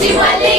Multimalé.